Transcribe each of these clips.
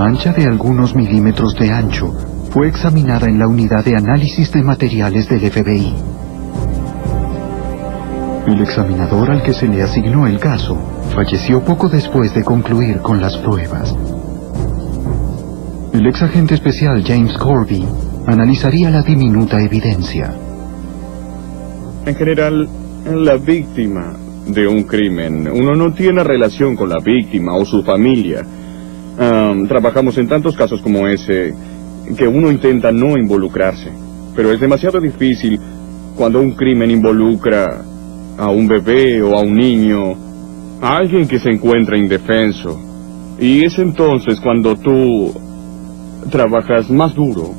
mancha de algunos milímetros de ancho fue examinada en la unidad de análisis de materiales del FBI. El examinador al que se le asignó el caso falleció poco después de concluir con las pruebas. El ex agente especial James Corby analizaría la diminuta evidencia. En general, la víctima de un crimen, uno no tiene relación con la víctima o su familia. Trabajamos en tantos casos como ese que uno intenta no involucrarse, pero es demasiado difícil cuando un crimen involucra a un bebé o a un niño, a alguien que se encuentra indefenso. Y es entonces cuando tú trabajas más duro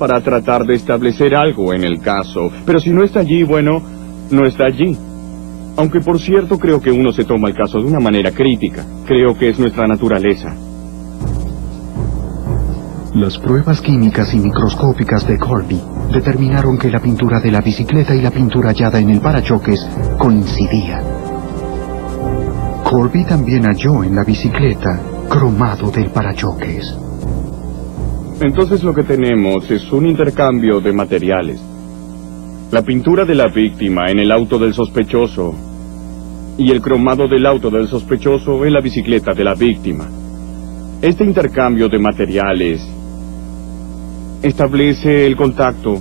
para tratar de establecer algo en el caso. Pero si no está allí, bueno, no está allí. Aunque por cierto creo que uno se toma el caso de una manera crítica. Creo que es nuestra naturaleza. Las pruebas químicas y microscópicas de Corby determinaron que la pintura de la bicicleta y la pintura hallada en el parachoques coincidían. Corby también halló en la bicicleta cromado del parachoques. Entonces lo que tenemos es un intercambio de materiales. La pintura de la víctima en el auto del sospechoso y el cromado del auto del sospechoso en la bicicleta de la víctima. Este intercambio de materiales establece el contacto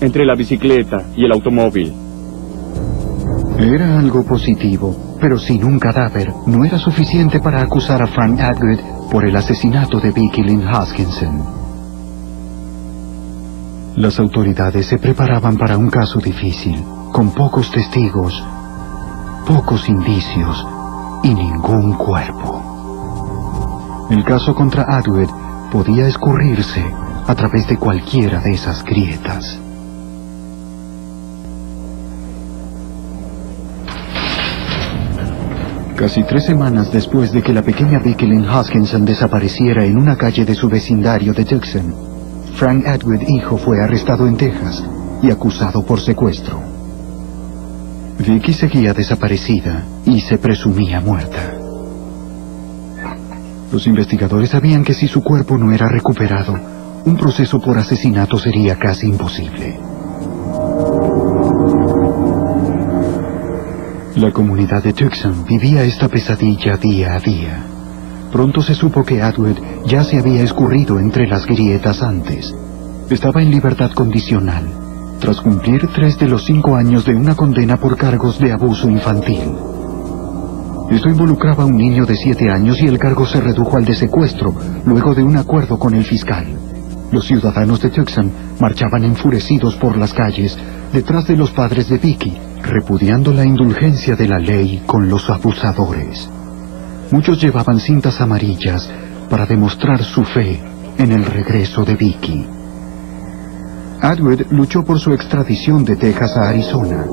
entre la bicicleta y el automóvil. Era algo positivo, pero sin un cadáver no era suficiente para acusar a Frank Atwood por el asesinato de Vicky Lynn Hoskinson. Las autoridades se preparaban para un caso difícil, con pocos testigos, pocos indicios y ningún cuerpo. El caso contra Atwood podía escurrirse a través de cualquiera de esas grietas. Casi 3 semanas después de que la pequeña Vicky Lynn Hoskinson desapareciera en una calle de su vecindario de Tucson, Frank Atwood, hijo, fue arrestado en Texas y acusado por secuestro. Vicky seguía desaparecida y se presumía muerta. Los investigadores sabían que si su cuerpo no era recuperado, un proceso por asesinato sería casi imposible. La comunidad de Tucson vivía esta pesadilla día a día. Pronto se supo que Atwood ya se había escurrido entre las grietas antes. Estaba en libertad condicional, tras cumplir 3 de los 5 años de una condena por cargos de abuso infantil. Esto involucraba a un niño de 7 años y el cargo se redujo al de secuestro, luego de un acuerdo con el fiscal. Los ciudadanos de Tucson marchaban enfurecidos por las calles, detrás de los padres de Vicky, repudiando la indulgencia de la ley con los abusadores. Muchos llevaban cintas amarillas para demostrar su fe en el regreso de Vicky. Atwood luchó por su extradición de Texas a Arizona.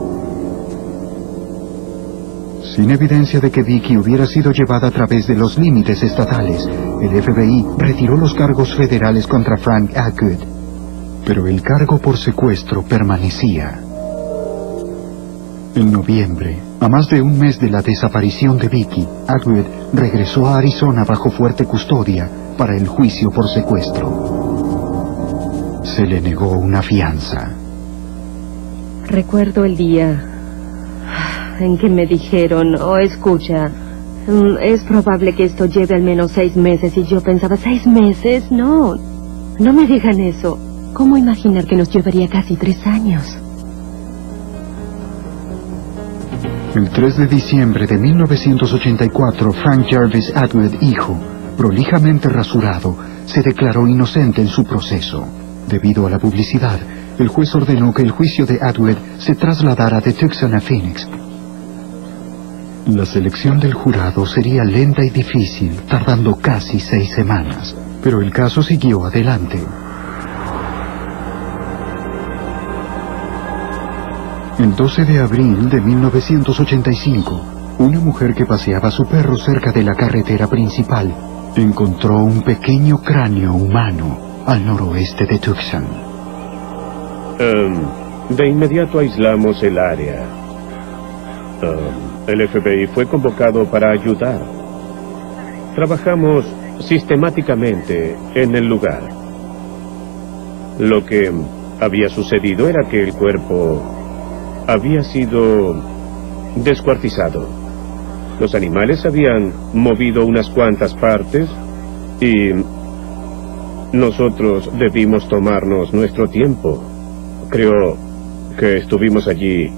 Sin evidencia de que Vicky hubiera sido llevada a través de los límites estatales, el FBI retiró los cargos federales contra Frank Atwood, pero el cargo por secuestro permanecía. En noviembre, a más de un mes de la desaparición de Vicky, Atwood regresó a Arizona bajo fuerte custodia para el juicio por secuestro. Se le negó una fianza. Recuerdo el día en que me dijeron, escucha, es probable que esto lleve al menos 6 meses, y yo pensaba, ¿6 meses? No me digan eso. ¿Cómo imaginar que nos llevaría casi 3 años? El 3 de diciembre de 1984, Frank Jarvis Atwood, hijo, prolijamente rasurado, se declaró inocente en su proceso. Debido a la publicidad, el juez ordenó que el juicio de Atwood se trasladara de Tucson a Phoenix. La selección del jurado sería lenta y difícil, tardando casi 6 semanas, pero el caso siguió adelante. El 12 de abril de 1985, una mujer que paseaba a su perro cerca de la carretera principal encontró un pequeño cráneo humano al noroeste de Tucson. De inmediato aislamos el área. El FBI fue convocado para ayudar. Trabajamos sistemáticamente en el lugar. Lo que había sucedido era que el cuerpo había sido descuartizado. Los animales habían movido unas cuantas partes y nosotros debimos tomarnos nuestro tiempo. Creo que estuvimos allí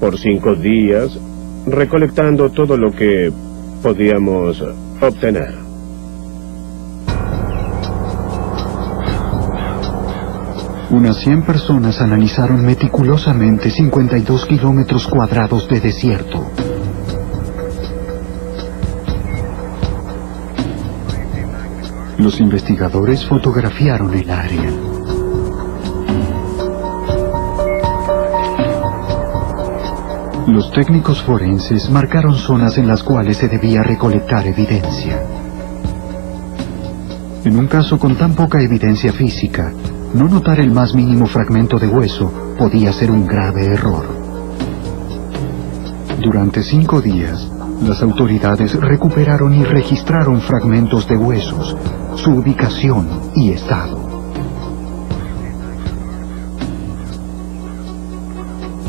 por 5 días recolectando todo lo que podíamos obtener. Unas 100 personas analizaron meticulosamente 52 kilómetros cuadrados de desierto. Los investigadores fotografiaron el área. Los técnicos forenses marcaron zonas en las cuales se debía recolectar evidencia. En un caso con tan poca evidencia física, no notar el más mínimo fragmento de hueso podía ser un grave error. Durante 5 días, las autoridades recuperaron y registraron fragmentos de huesos, su ubicación y estado.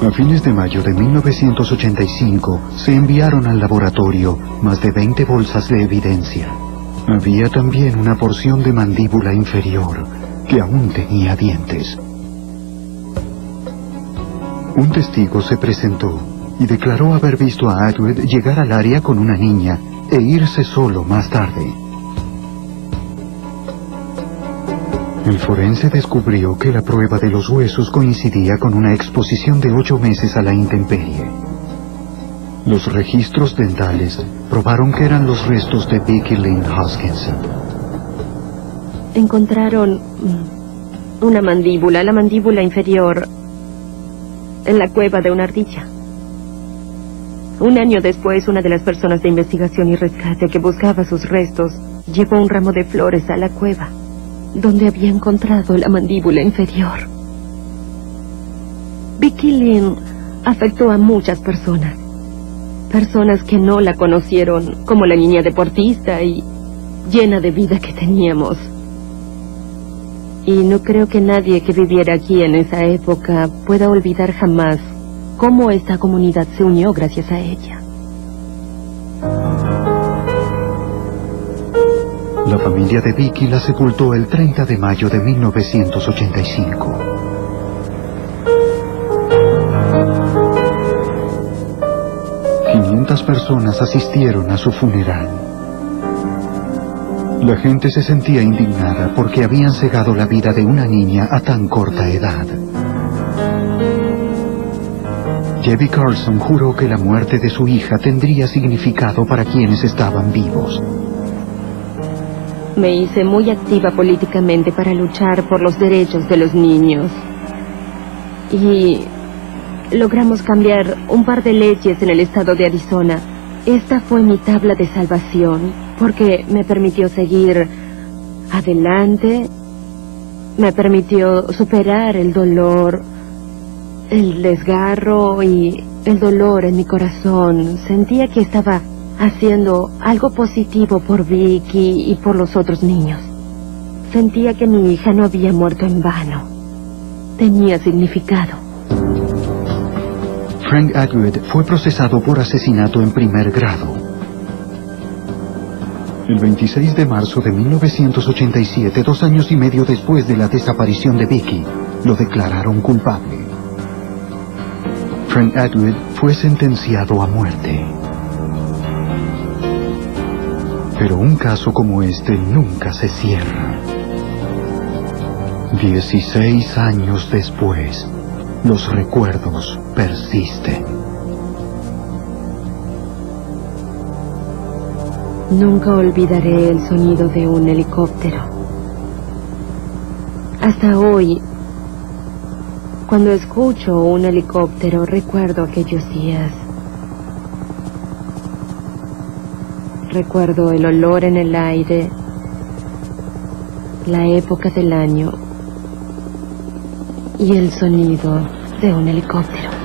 A fines de mayo de 1985, se enviaron al laboratorio más de 20 bolsas de evidencia. Había también una porción de mandíbula inferior, que aún tenía dientes. Un testigo se presentó y declaró haber visto a Atwood llegar al área con una niña e irse solo más tarde. El forense descubrió que la prueba de los huesos coincidía con una exposición de 8 meses a la intemperie. Los registros dentales probaron que eran los restos de Vicky Lynn Hoskinson. Encontraron una mandíbula, la mandíbula inferior, en la cueva de una ardilla. Un año después, una de las personas de investigación y rescate que buscaba sus restos llevó un ramo de flores a la cueva, donde había encontrado la mandíbula inferior. Vicky Lynn afectó a muchas personas. Personas que no la conocieron como la niña deportista y llena de vida que teníamos. Y no creo que nadie que viviera aquí en esa época pueda olvidar jamás cómo esta comunidad se unió gracias a ella. La familia de Vicky la sepultó el 30 de mayo de 1985. Las personas asistieron a su funeral. La gente se sentía indignada porque habían cegado la vida de una niña a tan corta edad. Debbie Carlson juró que la muerte de su hija tendría significado para quienes estaban vivos. Me hice muy activa políticamente para luchar por los derechos de los niños. Y logramos cambiar un par de leyes en el estado de Arizona. Esta fue mi tabla de salvación, porque me permitió seguir adelante, me permitió superar el dolor, el desgarro y el dolor en mi corazón. Sentía que estaba haciendo algo positivo por Vicky y por los otros niños. Sentía que mi hija no había muerto en vano. Tenía significado. Frank Atwood fue procesado por asesinato en primer grado. El 26 de marzo de 1987, 2 años y medio después de la desaparición de Vicky, lo declararon culpable. Frank Atwood fue sentenciado a muerte. Pero un caso como este nunca se cierra. 16 años después, los recuerdos persisten. Nunca olvidaré el sonido de un helicóptero. Hasta hoy, cuando escucho un helicóptero, recuerdo aquellos días. Recuerdo el olor en el aire, la época del año y el sonido de un helicóptero.